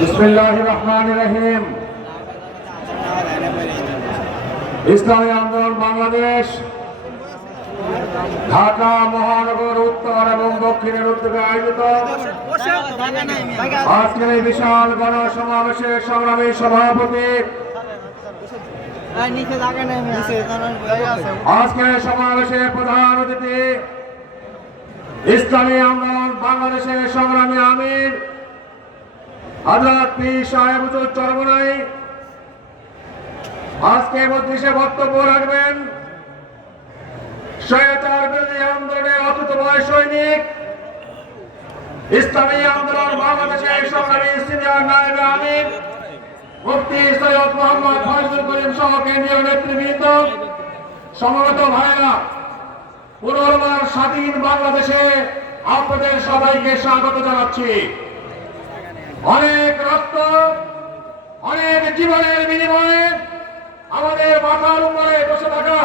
বিসমিল্লাহির রহমানির রহিম। ইসলামী আন্দোলন বাংলাদেশ ঢাকা মহানগর উত্তর এবং দক্ষিণের উদ্যোগে আয়োজিত আজকের এই বিশাল গণসমাবেশের সংগ্রামী সভাপতি, আজকের সমাবেশের প্রধান অতিথি, ইসলামী আন্দোলন বাংলাদেশের সংগ্রামী আমির হযরত পীর সাহেব হুজুর চরমনাই আজকে মজলিসে বক্তব্য রাখবেন। স্বৈরাচার বিরোধী আন্দোলনের অকুতোভয় সৈনিক, ইসলামী আন্দোলন বাংলাদেশের সংগ্রামী সিনিয়র নায়েবে আমির মুফতি সৈয়দ মোহাম্মদ ফয়জুল করিম সহ কেন্দ্রীয় নেতৃবৃন্দ, সমবেত ভাইরা, পুনর্বার স্বাধীন বাংলাদেশে আপনাদের সবাইকে স্বাগত জানাচ্ছি। অনেক রক্ত, অনেক জীবনের বিনিময়ে আমাদের মাথার উপরে বসে থাকা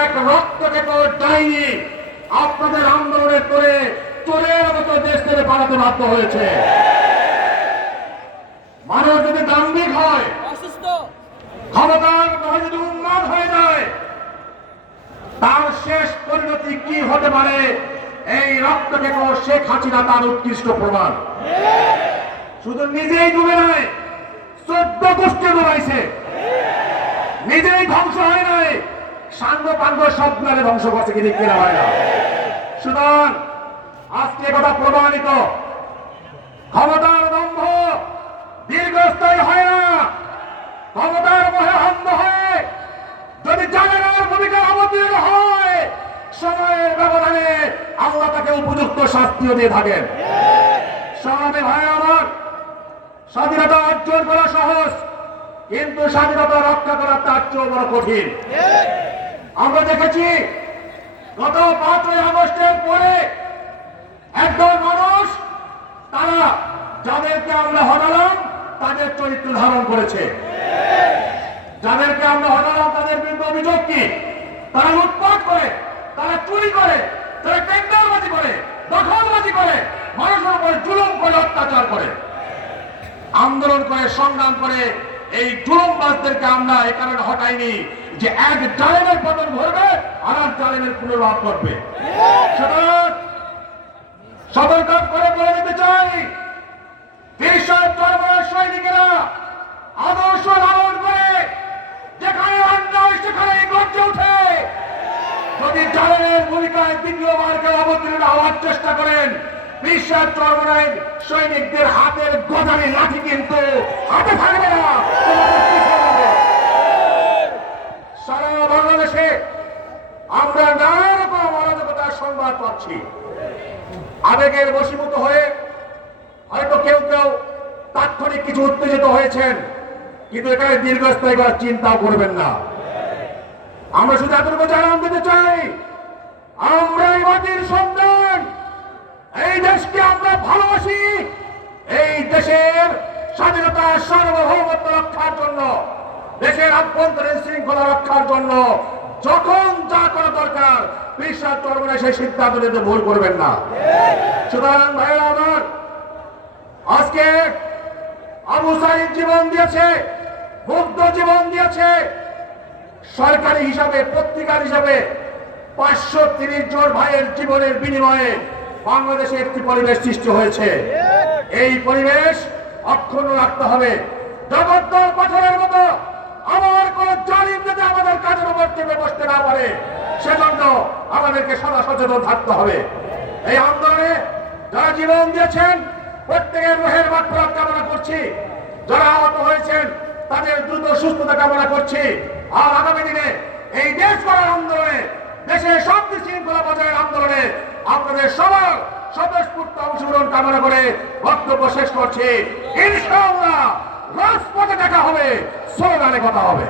এক রক্তক্ষেত ডাইনি আপনাদের আন্দোলনের করে চোরের মতো দেশ থেকে পালাতে বাধ্য হয়েছে। মানুষ যদি দাম্ভিক হয়, ক্ষমতার মহে যদি উন্মাদ হয়ে যায়, তার শেষ পরিণতি কি হতে পারে এই রক্তক্ষেত শেখ হাসিনা তার উৎকৃষ্ট প্রমাণ। শুধু নিজেই ডুবে নয়, 14 গোষ্ঠী ডুবাইছে, নিজেই ধ্বংস হয় নাই, সাঙ্গ পাঙ্গ সবগুলো ধ্বংস করছে কি কিনা হয় না। সুতরাং আজকে কথা প্রমাণিত, ক্ষমতার দম্ভ দীর্ঘস্থায়ী হয় না। ক্ষমতার মোহে অন্ধ হয়ে যদি জানেনার ভূমিকা অবতীর্ণ হয়, সময়ের ব্যবধানে আল্লাহ তাকে উপযুক্ত শাস্তিও দিয়ে থাকেন। সংগ্রামী ভাই আমার, স্বাধীনতা অর্জন করা সহজ, কিন্তু স্বাধীনতা রক্ষা করা তার চেয়ে বড় কঠিন। আমরা দেখেছি গত 5ই আগস্টের পরে একদল মানুষ, তারা যাদেরকে আমরা হটালাম তাদের চরিত্র ধারণ করেছে। যাদেরকে আমরা হটালাম তাদের বিরুদ্ধে অভিযোগ কি? তারা লুটপাট করে, তারা চুরি করে, তারা টেন্ডারবাজি করে, দখলবাজি করে, মানুষের উপর জুলুম করে, অত্যাচার করে, আন্দোলন করে, সংগ্রাম করে। এই জুলুমবাজদেরকে আমরা এ কারণে হটাইনি যে এক জালেমের পতন ঘটবে আর এক জালেমের পুনর্ভাব করবে। সুতরাং সতর্ক করে বলে দিতে চাই, পীর সাহেব চরমনাই সৈনিকেরা আদর্শ লালন করে যেখানে অন্যায় সেখানে গর্জে ওঠে। যদি জালেমের ভূমিকায় দ্বিতীয়বার কেউ অবতীর্ণ হওয়ার চেষ্টা করেন, পীর সাহেব চরমনাই সৈনিকদের হাতের গজারি লাঠি কিন্তু হাতে থাকবে না। সারা বাংলাদেশে আমরা নানা রকম অরাজকতার সংবাদ পাচ্ছি। আবেগের বশীভূত হয়ে হয়তো কেউ কেউ তাৎক্ষণিক কিছু উত্তেজিত হয়েছেন, কিন্তু এখানে দীর্ঘস্থায়ী করার চিন্তাও করবেন না। আমরা শুধু এতটুকু জানান দিতে চাই, আমরা এই মাটির সন্তান, এই দেশকে আমরা ভালোবাসি। এই দেশের স্বাধীনতা সার্বভৌমত্ব রক্ষার জন্য, দেশের আভ্যন্তরীণ শৃঙ্খলা রক্ষার জন্য যখন যা করা দরকার, পীর সাহেব চরমনাই সেই সিদ্ধান্ত নিতে ভুল করবেন না। সুতরাং ভাইয়েরা আমার, আজকে আবু সাঈদ জীবন দিয়েছে, মুগ্ধ জীবন দিয়েছে। সরকারি হিসাবে, পত্রিকার হিসাবে 530 জন ভাইয়ের জীবনের বিনিময়ে বাংলাদেশে একটি পরিবেশ সৃষ্টি হয়েছে। এই পরিবেশ অক্ষুণ্ণ রাখতে হবে। জগদ্দল পাথরের মতো আমার কোন জালিম যাতে আমাদের কাজের উপর চেপে বসতে না পারে, সেজন্য আমাদেরকে সদা সচেতন থাকতে হবে। এই আন্দোলনে যারা জীবন দিয়েছেন প্রত্যেকের রুহের মাগফিরাত কামনা করছি। যারা আহত হয়েছেন তাদের দ্রুত সুস্থতা কামনা করছি। আর আগামী দিনে এই দেশ গড়ার আন্দোলনে, দেশের শান্তি শৃঙ্খলা বজায়ের আন্দোলনে আপনাদের সবার স্বতঃস্ফূর্ত অংশগ্রহণ কামনা করে বক্তব্য শেষ করছি। ইনশাআল্লাহ রাজপথে দেখা হবে, স্লোগানে কথা হবে।